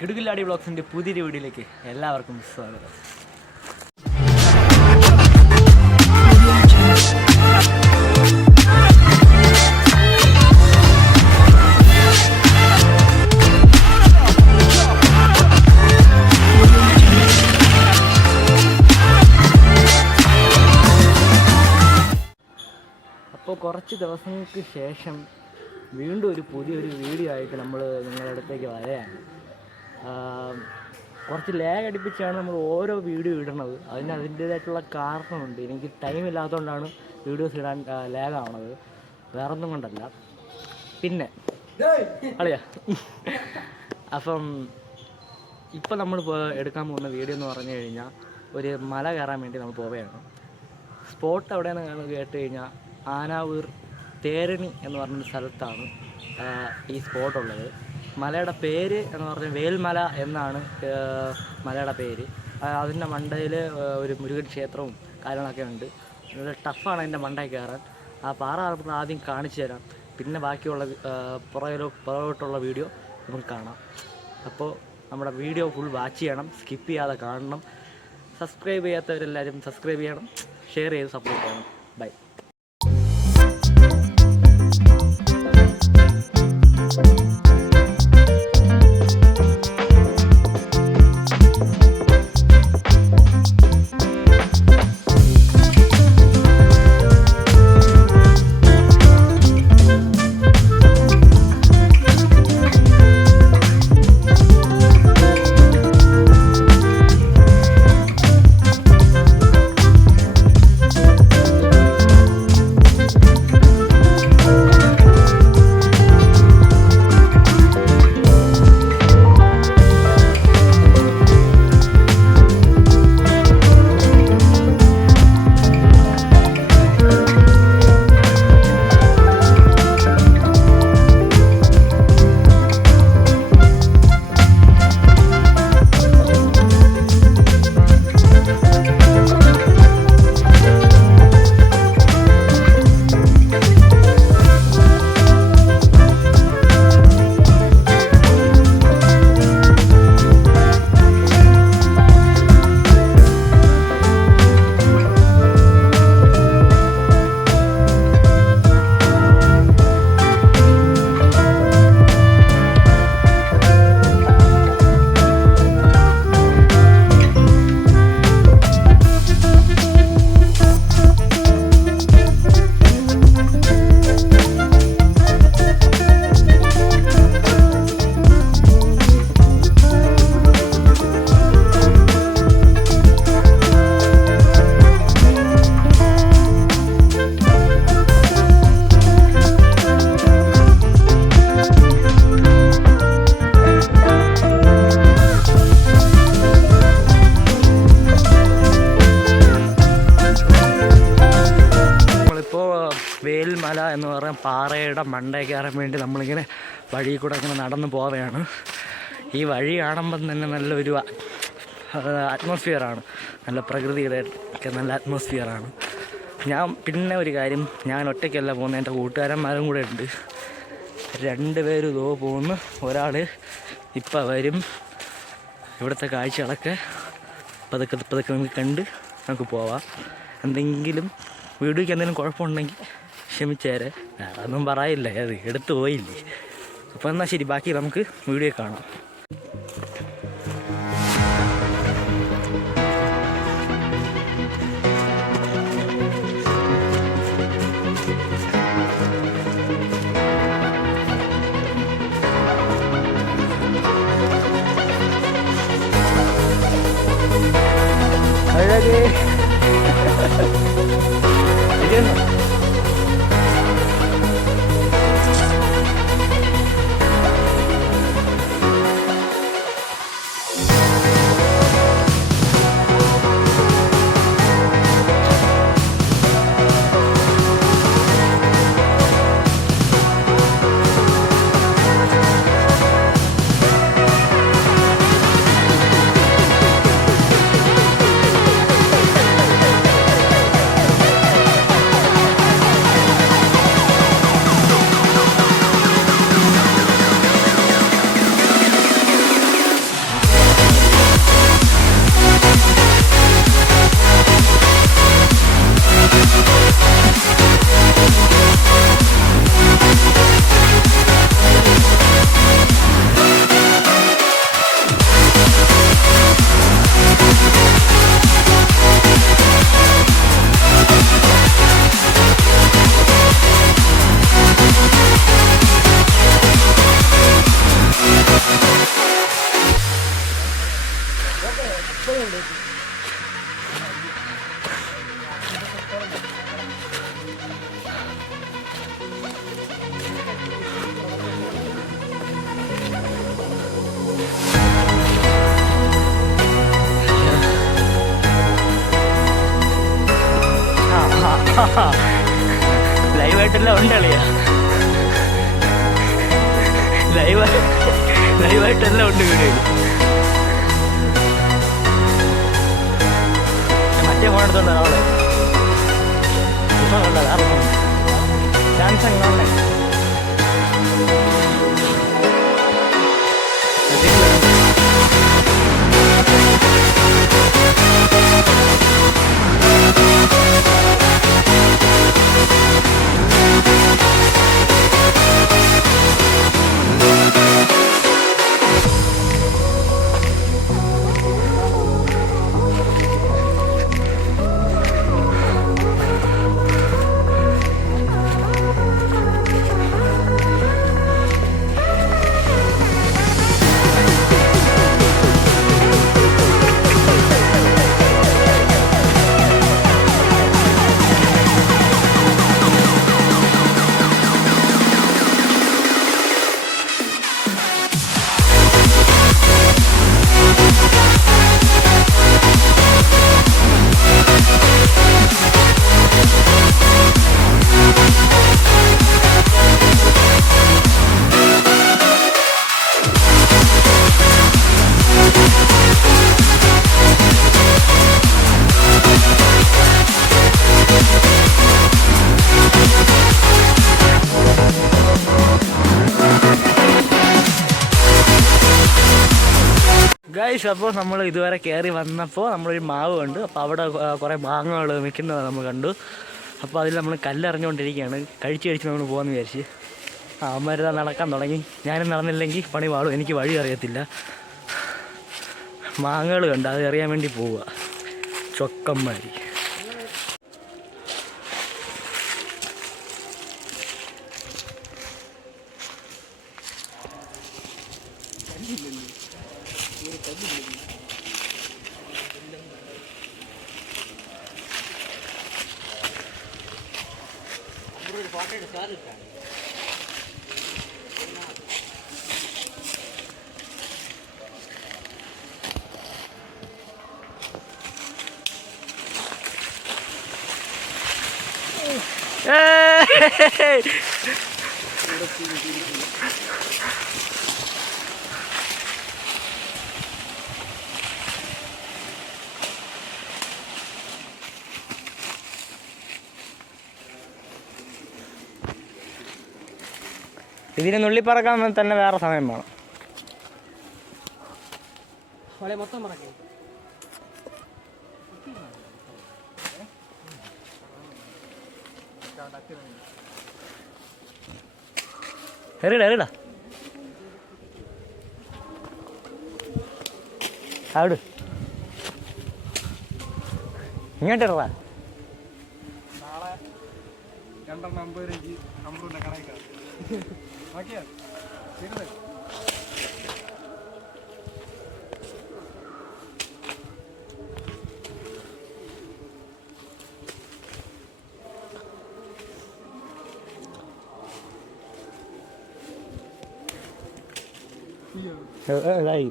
കിടുകില്ലാടി വ്ളോഗ്സിൻ്റെ പുതിയൊരു വീഡിയോയിലേക്ക് എല്ലാവർക്കും സ്വാഗതം. അപ്പോൾ കുറച്ച് ദിവസങ്ങൾക്ക് ശേഷം വീണ്ടും ഒരു പുതിയൊരു വീഡിയോ ആയിട്ട് നമ്മൾ നിങ്ങളുടെ അടുത്തേക്ക് വരികയാണ്. കുറച്ച് ലാഗ് അടുപ്പിച്ചാണ് നമ്മൾ ഓരോ വീഡിയോ ഇടുന്നത്. അതിൻ്റേതായിട്ടുള്ള കാരണമുണ്ട്. എനിക്ക് ടൈം ഇല്ലാത്തതുകൊണ്ടാണ് വീഡിയോസ് ഇടാൻ ലാഗാവണത്, വേറൊന്നും കൊണ്ടല്ല. പിന്നെ അളിയാ അപ്പം ഇപ്പം നമ്മൾ എടുക്കാൻ പോകുന്ന വീഡിയോ എന്ന് പറഞ്ഞു കഴിഞ്ഞാൽ ഒരു മല കയറാൻ വേണ്ടി നമ്മൾ പോവുകയാണ്. സ്പോട്ട് എവിടെയെന്ന് കേട്ട് കഴിഞ്ഞാൽ ആനാവൂർ തേരണി എന്ന് പറഞ്ഞൊരു സ്ഥലത്താണ് ഈ സ്പോട്ടുള്ളത്. മലയുടെ പേര് എന്ന് പറഞ്ഞാൽ വേൽമല എന്നാണ് മലയുടെ പേര്. അതിൻ്റെ മണ്ടയിൽ ഒരു മുരുകൻ ക്ഷേത്രവും കാര്യങ്ങളൊക്കെ ഉണ്ട്. നല്ല ടഫാണ് അതിൻ്റെ മണ്ടയിൽ കയറാൻ. ആ പാറ നമുക്ക് ആദ്യം കാണിച്ചു തരാം, പിന്നെ ബാക്കിയുള്ള പുറകോട്ടുള്ള വീഡിയോ നമുക്ക് കാണാം. അപ്പോൾ നമ്മുടെ വീഡിയോ ഫുൾ വാച്ച് ചെയ്യണം, സ്കിപ്പ് ചെയ്യാതെ കാണണം. സബ്സ്ക്രൈബ് ചെയ്യാത്തവരെല്ലാവരും സബ്സ്ക്രൈബ് ചെയ്യണം, ഷെയർ ചെയ്ത് സപ്പോർട്ട് ചെയ്യണം. ബൈ. വേൽമല എന്ന് പറയുന്ന പാറയുടെ മണ്ടയിൽ കയറാൻ വേണ്ടി നമ്മളിങ്ങനെ വഴി കൂടെ ഇങ്ങനെ നടന്നു പോവുകയാണ്. ഈ വഴി കാണുമ്പം തന്നെ നല്ലൊരു അറ്റ്മോസ്ഫിയറാണ്, നല്ല പ്രകൃതിയുടെ ഒക്കെ നല്ല അറ്റ്മോസ്ഫിയറാണ്. പിന്നെ ഒരു കാര്യം, ഞാൻ ഒറ്റയ്ക്കല്ല പോകുന്നത്, എൻ്റെ കൂട്ടുകാരന്മാരും കൂടെ ഉണ്ട്. 2 പേര് ഇതോ പോകുന്നു, ഒരാൾ ഇപ്പം വരും. ഇവിടുത്തെ കാഴ്ചകളൊക്കെ പതുക്കെ നമുക്ക് കണ്ട് നമുക്ക് പോവാം. എന്തെങ്കിലും വീഡിയോയ്ക്ക് എന്തെങ്കിലും കുഴപ്പമുണ്ടെങ്കിൽ ക്ഷമിച്ചേരെ, വേറെ ഒന്നും പറയില്ല, അത് എടുത്തു പോയില്ലേ. അപ്പോൾ എന്നാൽ ശരി, ബാക്കി നമുക്ക് വീഡിയോ കാണാം. അഴകേ ലൈവായിട്ടെല്ലാം ഉണ്ട് കളിയാ, ലൈവായിട്ടെല്ലാം ഉണ്ട് വീഡിയോ. മറ്റേ ഫോൺ എടുത്തോണ്ട് ആളെ കണ്ട വേറെ സാംസങ് ഓൺലൈൻ ഗൈസ്. അപ്പോൾ നമ്മൾ ഇതുവരെ കയറി വന്നപ്പോൾ നമ്മളൊരു മാവ് കണ്ടു. അപ്പോൾ അവിടെ കുറേ മാങ്ങകൾ വിൽക്കുന്നത് നമ്മൾ കണ്ടു. അപ്പോൾ അതിൽ നമ്മൾ കല്ലെറിഞ്ഞുകൊണ്ടിരിക്കുകയാണ്. കഴിച്ച് നമ്മൾ പോകാമെന്ന് വിചാരിച്ച്. അമ്മരുതാ നടക്കാൻ തുടങ്ങി. ഞാനും നടന്നില്ലെങ്കിൽ പണി പാടും, എനിക്ക് വഴി അറിയത്തില്ല. മാങ്ങകൾ കണ്ട് അത് അറിയാൻ വേണ്ടി പോവുക. ചൊക്കന്മാരി. ഇതിന് നുള്ളിപ്പറക്കാൻ തന്നെ വേറെ സമയം വേണം. മൊത്തം പറക്കാം. എറിടാ അവിടെ ഇങ്ങോട്ടിടാ. നാളെ 250 അമ്പൂരിൻ്റെ കണക്കാണ്. നോക്കിയാ ഇതായി.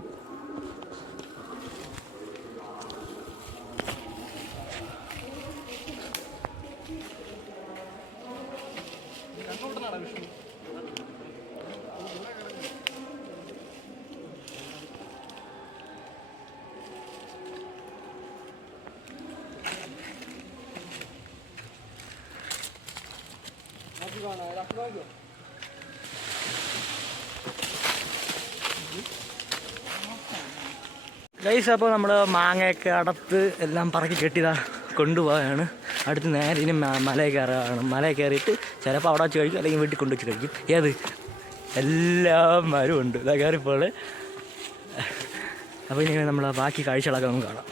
ഗൈസ്, അപ്പോൾ നമ്മൾ മാങ്ങയൊക്കെ അടത്ത് എല്ലാം പറക്കി കെട്ടിയതാ കൊണ്ടുപോകാനാണ്. അടുത്ത് നേരെ ഇനി മലയിൽ കയറാണ്. മലയിൽ കയറിയിട്ട് ചിലപ്പോൾ അവിടെ വെച്ച് കഴിക്കും, അല്ലെങ്കിൽ വീട്ടിൽ കൊണ്ടുവച്ച് കഴിക്കും. ഏത് എല്ലാം മരവും ഉണ്ട് ഇതാ കയറിപ്പോൾ. അപ്പോൾ ഇനി നമ്മൾ ബാക്കി കാഴ്ചകളൊക്കെ നമുക്ക് കാണാം.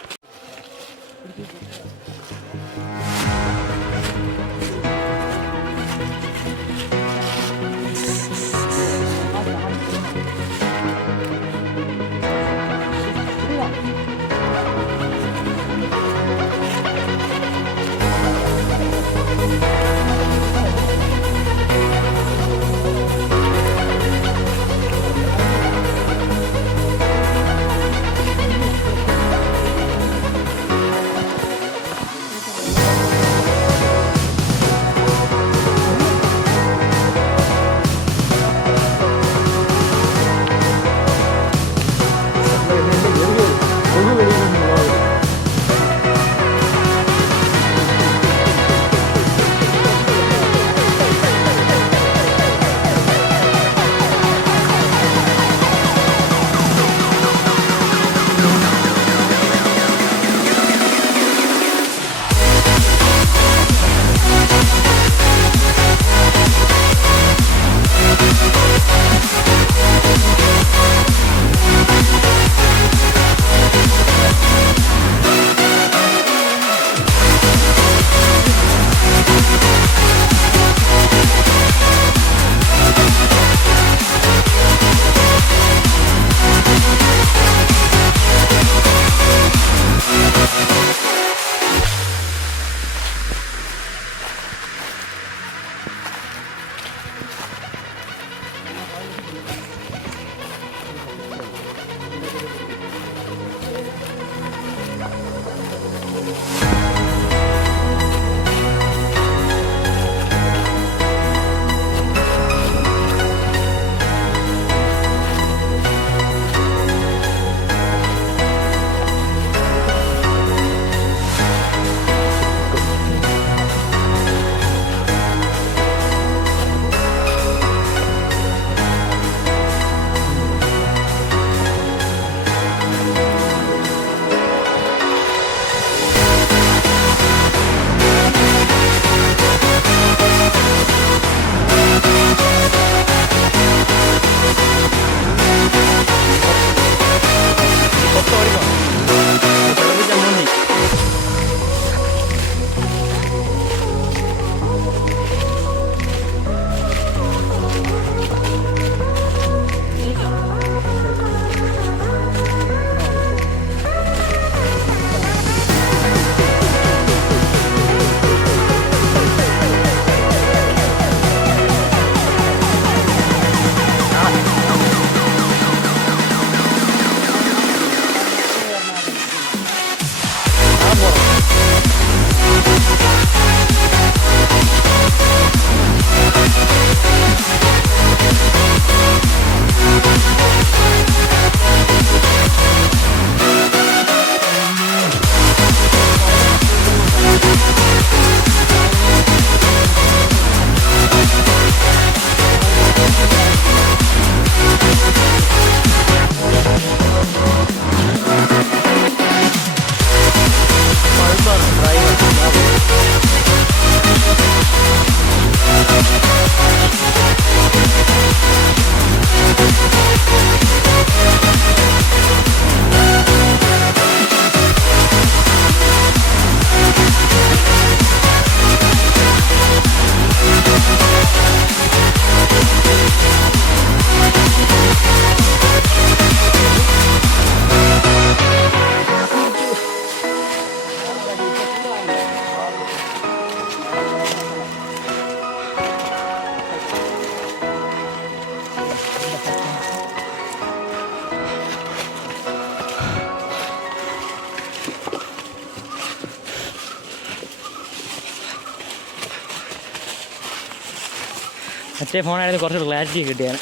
മറ്റേ ഫോണായിരുന്നു കുറച്ച് ക്ലാരിറ്റി കിട്ടിയാണ്.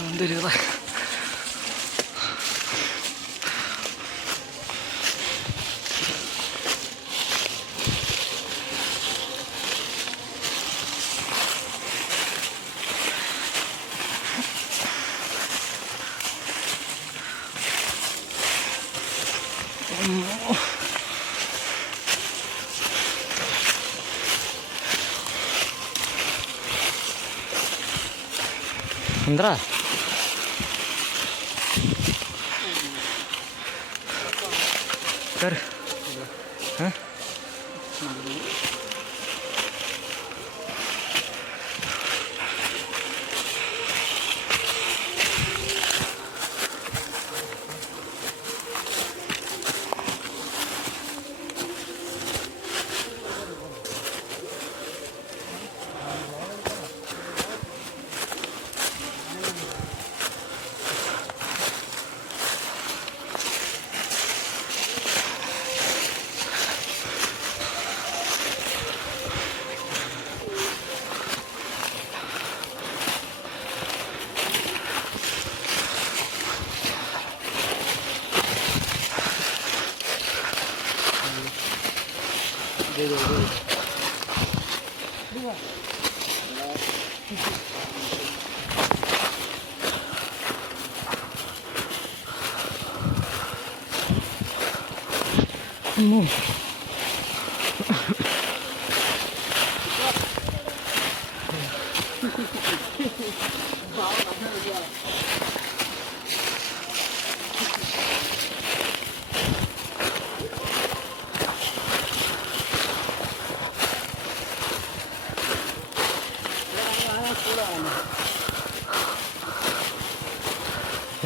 എന്തൊരു എന്താ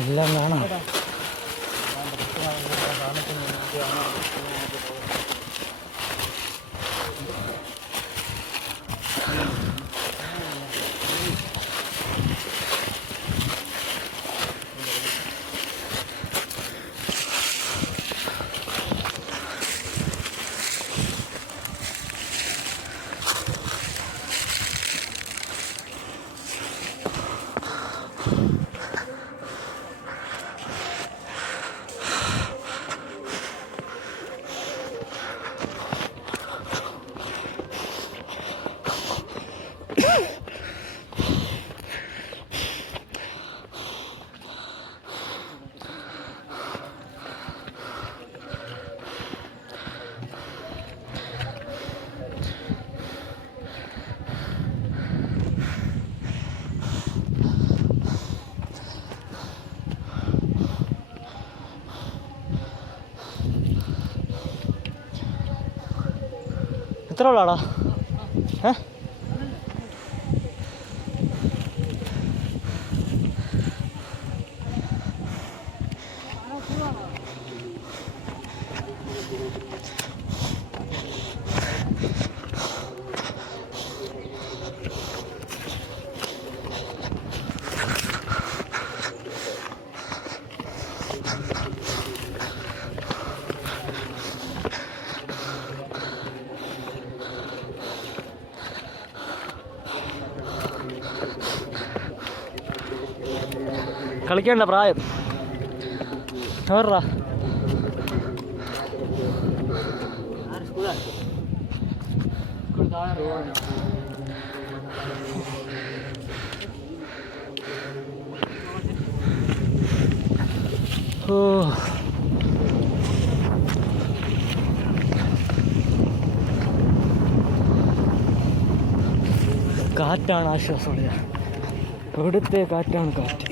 എല്ലാം കാണാം. എത്ര ഉള്ളാടാ? കളിക്കേണ്ട പ്രായം എവർറാ? ഓ കാറ്റാണ് ആശ്വാസമുള്ള. ഇവിടുത്തെ കാറ്റാണ് കാറ്റ്.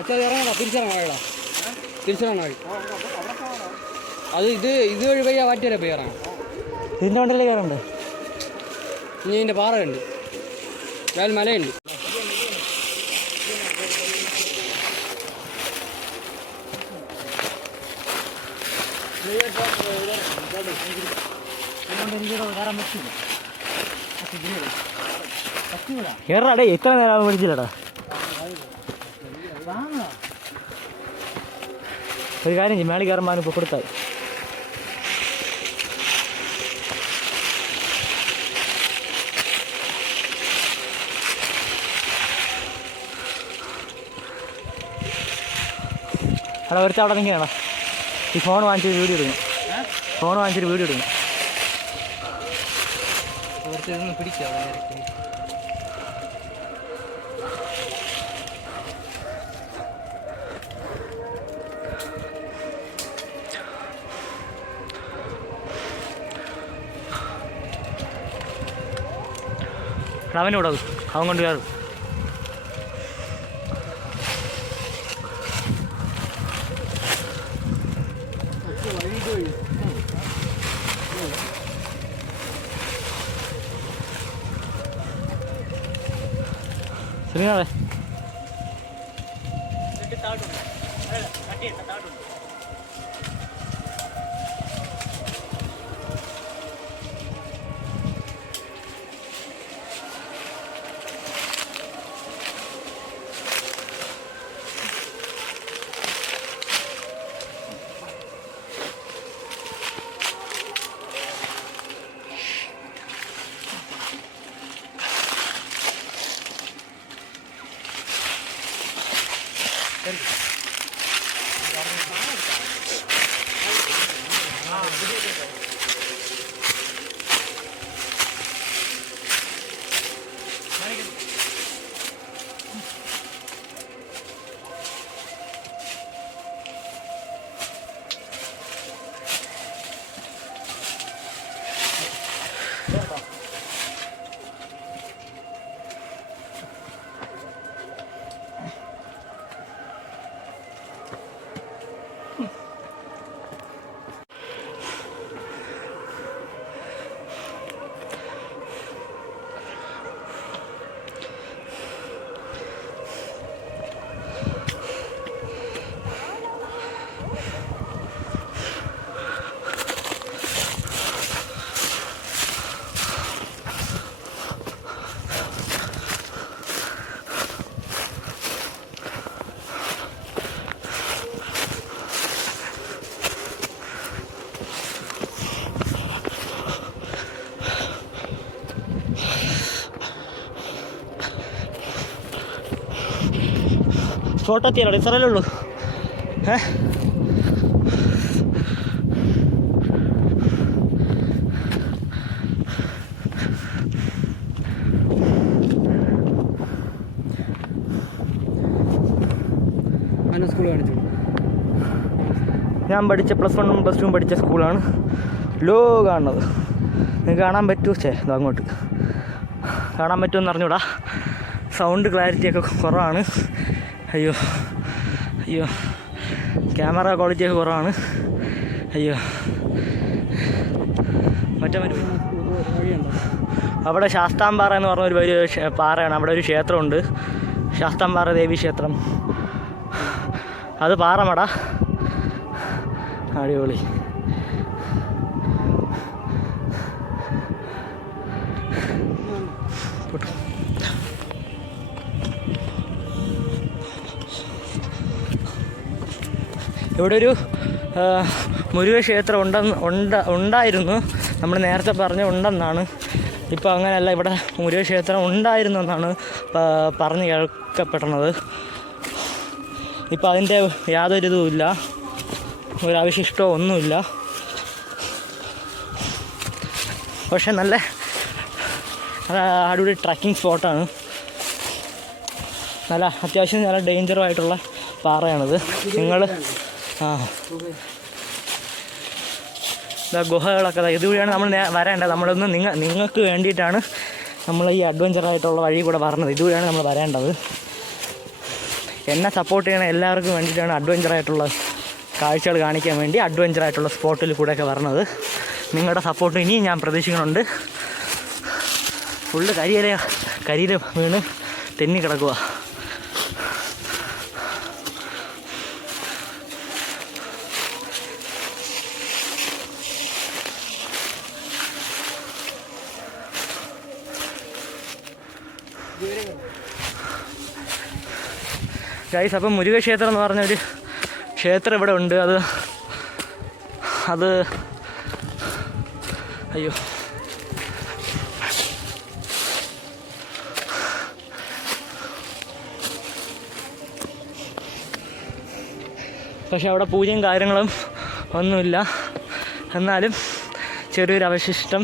അച്ഛൻ ഇറങ്ങണോ? തിരിച്ചിറങ്ങണോ? തിരിച്ചിറങ്ങണോ? അത് ഇത് വഴി പയ്യ വാറ്റിയല്ലേ പോയി ഇറങ്ങാം. ഇതിൻ്റെ വണ്ടിയിൽ കയറുണ്ട്. ഇനി ഇതിൻ്റെ പാറയുണ്ട്, വേൽ മലയുണ്ട്. കേറാടേ, എത്ര നേരം മേടിച്ചില്ലടാ. ഒരു കാര്യം ചെയ്യും, മേളിൽ കയറുമ്പോൾ ഇപ്പോൾ കൊടുത്താൽ അവിടെ ഒരുത്ത അവിടെ നിൽക്കുകയാണോ? ഈ ഫോൺ വാങ്ങിച്ചൊരു വീഡിയോ എടുക്കണം. ഫോൺ വാങ്ങിച്ചൊരു വീഡിയോ എടുക്കണം. പിടിക്കാം. അവനെ വിടാവും, അവൻ കൊണ്ട് കയറും. ശ്രീനാഥേ ഷോട്ടെത്തിയാലോ? ഇത്രയല്ലേ ഉള്ളൂ. സ്കൂൾ കാണിച്ചു. ഞാൻ പഠിച്ച +1ഉം +2ഉം പഠിച്ച സ്കൂളാണ് ലോ കാണുന്നത്. നിങ്ങൾക്ക് കാണാൻ പറ്റുമോ? അങ്ങോട്ട് കാണാൻ പറ്റുമെന്ന് അറിഞ്ഞൂടാ. സൗണ്ട് ക്ലാരിറ്റിയൊക്കെ കുറവാണ്. അയ്യോ അയ്യോ, ക്യാമറ ക്വാളിറ്റിയൊക്കെ കുറവാണ്. അയ്യോ മറ്റേ വഴിയുണ്ടോ? അവിടെ ശാസ്താംപാറ എന്ന് പറഞ്ഞ ഒരു വലിയ പാറയാണ്. അവിടെ ഒരു ക്ഷേത്രമുണ്ട്, ശാസ്താംപാറ ദേവി ക്ഷേത്രം. അത് പാറമട, അടിപൊളി. ഇവിടെ ഒരു മുരുക ക്ഷേത്രം ഉണ്ടായിരുന്നു. നമ്മൾ നേരത്തെ ഉണ്ടെന്നാണ്. ഇപ്പോൾ അങ്ങനെയല്ല, ഇവിടെ മുരുക ക്ഷേത്രം ഉണ്ടായിരുന്നു എന്നാണ് പറഞ്ഞ് കേൾക്കപ്പെടുന്നത്. ഇപ്പോൾ അതിൻ്റെ യാതൊരു ഇതുമില്ല, ഒരു അവശിഷ്ടമോ ഒന്നുമില്ല. പക്ഷെ നല്ല അടിപൊളി ട്രക്കിംഗ് സ്പോട്ടാണ്. നല്ല അത്യാവശ്യം നല്ല ഡേഞ്ചറുമായിട്ടുള്ള പാറയാണിത്. നിങ്ങൾ ഗുഹകളൊക്കെ ഇതുവഴിയാണ് നമ്മൾ വരേണ്ടത്. നമ്മളൊന്ന് നിങ്ങൾക്ക് വേണ്ടിയിട്ടാണ് നമ്മൾ ഈ അഡ്വഞ്ചറായിട്ടുള്ള വഴി കൂടെ പറഞ്ഞത്. ഇതുവഴിയാണ് നമ്മൾ വരേണ്ടത്. എന്നെ സപ്പോർട്ട് ചെയ്യണ എല്ലാവർക്കും വേണ്ടിയിട്ടാണ് അഡ്വഞ്ചറായിട്ടുള്ള കാഴ്ചകൾ കാണിക്കാൻ വേണ്ടി അഡ്വഞ്ചറായിട്ടുള്ള സ്പോട്ടിൽ കൂടെയൊക്കെ പറഞ്ഞത്. നിങ്ങളുടെ സപ്പോർട്ട് ഇനിയും ഞാൻ പ്രതീക്ഷിക്കുന്നുണ്ട്. ഫുള്ള് കരിയില വീണ് തെന്നി കിടക്കുക. ഗൈസ്, അപ്പം മുരുക ക്ഷേത്രം എന്ന് പറഞ്ഞൊരു ക്ഷേത്രം ഇവിടെ ഉണ്ട്. അത് അയ്യോ, പക്ഷെ അവിടെ പൂജയും കാര്യങ്ങളും ഒന്നുമില്ല. എന്നാലും ചെറിയൊരു അവശിഷ്ടം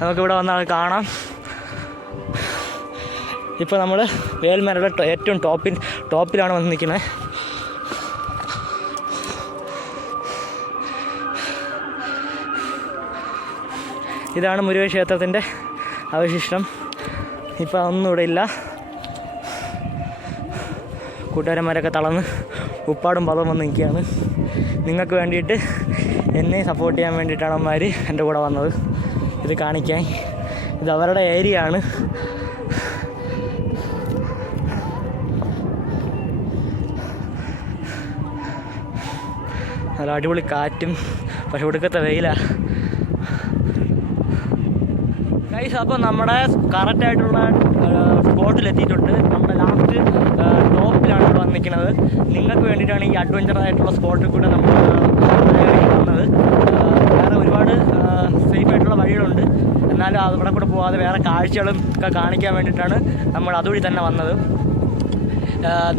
നമുക്കിവിടെ വന്നാൽ കാണാം. ഇപ്പോൾ നമ്മൾ വേൽമലയുടെ ഏറ്റവും ടോപ്പിലാണ് വന്ന് നിൽക്കുന്നത്. ഇതാണ് മുരുക ക്ഷേത്രത്തിൻ്റെ അവശിഷ്ടം. ഇപ്പോൾ അതൊന്നും ഇവിടെ ഇല്ല. കൂട്ടുകാരന്മാരൊക്കെ തളർന്ന് ഉപ്പാടും പദം വന്ന് നിൽക്കുകയാണ്. നിങ്ങൾക്ക് വേണ്ടിയിട്ട് എന്നെ സപ്പോർട്ട് ചെയ്യാൻ വേണ്ടിയിട്ടാണ് അവന്മാർ എൻ്റെ കൂടെ വന്നത് ഇത് കാണിക്കാൻ. ഇത് അവരുടെ ഏരിയ ആണ്. നല്ല അടിപൊളി കാറ്റും, പക്ഷെ ഒടുക്കത്തെ വെയിലാണ്. ഗൈസ്, അപ്പോൾ നമ്മുടെ കറക്റ്റായിട്ടുള്ള സ്പോട്ടിലെത്തിയിട്ടുണ്ട്. നമ്മുടെ ലാസ്റ്റ് ടോപ്പിലാണ് ഇവിടെ വന്നിരിക്കുന്നത്. നിങ്ങൾക്ക് വേണ്ടിയിട്ടാണ് ഈ അഡ്വഞ്ചറായിട്ടുള്ള സ്പോട്ടിൽ കൂടെ നമ്മൾ വന്നത്. വേറെ ഒരുപാട് സേഫായിട്ടുള്ള വഴികളുണ്ട്, എന്നാലും അവിടെ കൂടെ പോകാതെ വേറെ കാഴ്ചകളും ഒക്കെ കാണിക്കാൻ വേണ്ടിയിട്ടാണ് നമ്മൾ അതുവഴി തന്നെ വന്നത്.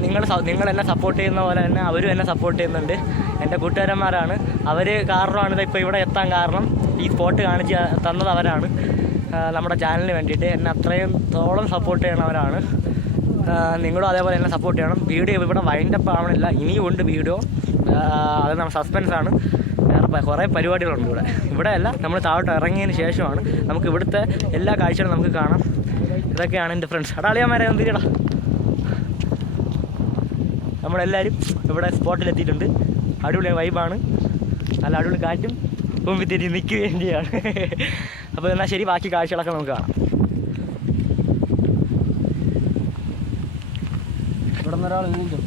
നിങ്ങൾ എന്നെ സപ്പോർട്ട് ചെയ്യുന്ന പോലെ തന്നെ അവരും എന്നെ സപ്പോർട്ട് ചെയ്യുന്നുണ്ട്. എൻ്റെ കൂട്ടുകാരന്മാരാണ് അവർ. കാരണമാണ് ഇപ്പോൾ ഇവിടെ എത്താൻ കാരണം. ഈ സ്പോട്ട് കാണിച്ച് തന്നത് അവരാണ്. നമ്മുടെ ചാനലിന് വേണ്ടിയിട്ട് എന്നെ അത്രത്തോളം സപ്പോർട്ട് ചെയ്യണവരാണ്. നിങ്ങളും അതേപോലെ എന്നെ സപ്പോർട്ട് ചെയ്യണം. വീഡിയോ ഇവിടെ വൈൻഡപ്പ് ആവണില്ല, ഇനിയും ഉണ്ട് വീഡിയോ. അത് നമ്മൾ സസ്പെൻസാണ്. വേറെ കുറേ പരിപാടികളുണ്ട് ഇവിടെ അല്ല, നമ്മൾ താഴോട്ട് ഇറങ്ങിയതിന് ശേഷമാണ് നമുക്ക് ഇവിടുത്തെ എല്ലാ കാഴ്ചകളും നമുക്ക് കാണാം. ഇതൊക്കെയാണ് എൻ്റെ ഫ്രണ്ട്സ്. അടാളിയന്മാരെ എന്തിരിടാ, നമ്മളെല്ലാവരും ഇവിടെ സ്പോട്ടിലെത്തിയിട്ടുണ്ട്. അടിപൊളി വൈബാണ്, നല്ല അടിപൊളി കാറ്റും മുമ്പിത്തിരി നിൽക്കുകയും ചെയ്യാണ്. അപ്പോൾ എന്നാൽ ശരി, ബാക്കി കാഴ്ചകളൊക്കെ നമുക്ക് കാണാം. ഇവിടെ നിന്നൊരാൾ നീന്തും.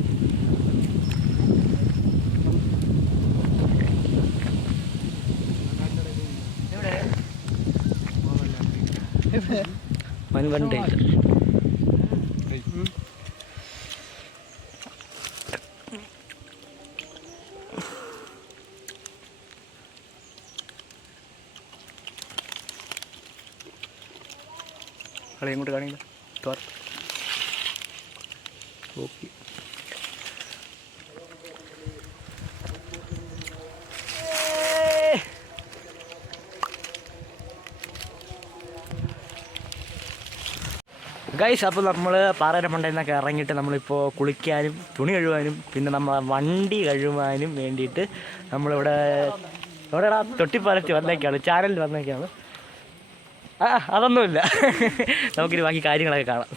വൻ ഡേറ്റ്. കളി ഇങ്ങോട്ട് കാണില്ല. ഓക്കെ, ഗൈസ്, അപ്പോൾ നമ്മൾ പാറയുടെ മണ്ടയിൽ നിന്നൊക്കെ ഇറങ്ങിയിട്ട് നമ്മളിപ്പോൾ കുളിക്കാനും തുണി കഴുകാനും പിന്നെ നമ്മളെ വണ്ടി കഴുകാനും വേണ്ടിയിട്ട് നമ്മളിവിടെ എവിടെയാ തൊട്ടിപ്പാലത്തി വന്നേക്കാണ്, ചാനലിൽ വന്നേക്കാണ്. അതൊന്നുമില്ല. നമുക്കിനി ബാക്കി കാര്യങ്ങളൊക്കെ കാണാം.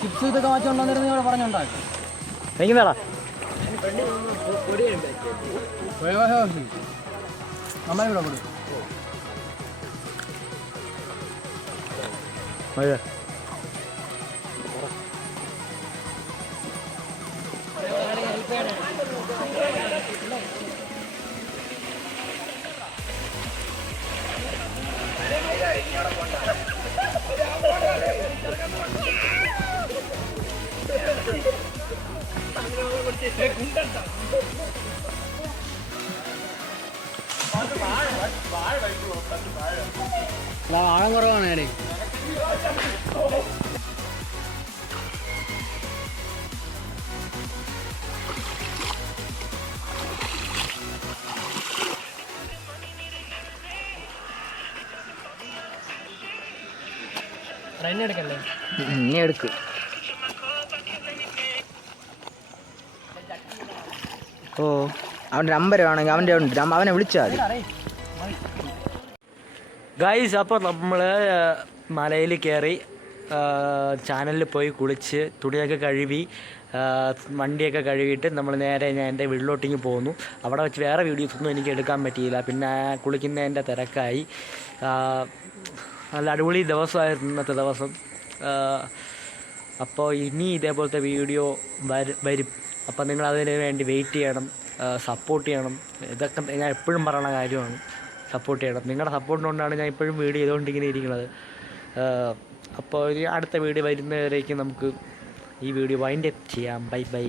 ചിപ്സ് ഇതൊക്കെ മാറ്റുണ്ടോന്നിരുന്നു ഇവിടെ പറഞ്ഞുണ്ടാക്കി എങ്ങനെയാടാ അമ്മ ഇവിടെ കൊടുക്കും അതെ ആഴം കുറവാണ് ഏടേ എന്നെ എടുക്കല്ലേ ഇനി എടുക്ക് ഓ അവൻ്റെ നമ്പർ വേണമെങ്കിൽ അവൻ്റെ ഉണ്ട് അവനെ വിളിച്ചാൽ മതി ഗൈസ്. അപ്പോൾ നമ്മൾ മലയിൽ കയറി ചാനലിൽ പോയി കുളിച്ച് തുണിയൊക്കെ കഴുകി വണ്ടിയൊക്കെ കഴുകിയിട്ട് നമ്മൾ നേരെ ഞാൻ എൻ്റെ വീട്ടിലോട്ടിങ്ങ് പോന്നു. അവിടെ വെച്ച് വേറെ വീഡിയോസൊന്നും എനിക്ക് എടുക്കാൻ പറ്റിയില്ല. പിന്നെ കുളിക്കുന്നതിൻ്റെ തിരക്കായി. നല്ല അടിപൊളി ദിവസമായിരുന്നു ഇന്നത്തെ ദിവസം. അപ്പോൾ ഇനി ഇതേപോലത്തെ വീഡിയോ വരും. അപ്പോൾ നിങ്ങൾ അതിന് വേണ്ടി വെയിറ്റ് ചെയ്യണം, സപ്പോർട്ട് ചെയ്യണം. ഇതൊക്കെ ഞാൻ എപ്പോഴും പറയുന്ന കാര്യമാണ്, സപ്പോർട്ട് ചെയ്യണം. നിങ്ങളുടെ സപ്പോർട്ട് കൊണ്ടാണ് ഞാൻ ഇപ്പോഴും വീഡിയോ ചെയ്തുകൊണ്ടിങ്ങനെ ഇരിക്കുന്നത്. അപ്പോൾ ഇനി അടുത്ത വീഡിയോ വരുന്നവരേക്കും നമുക്ക് ഈ വീഡിയോ വൈൻഡ് അപ്പ് ചെയ്യാം. Bye bye.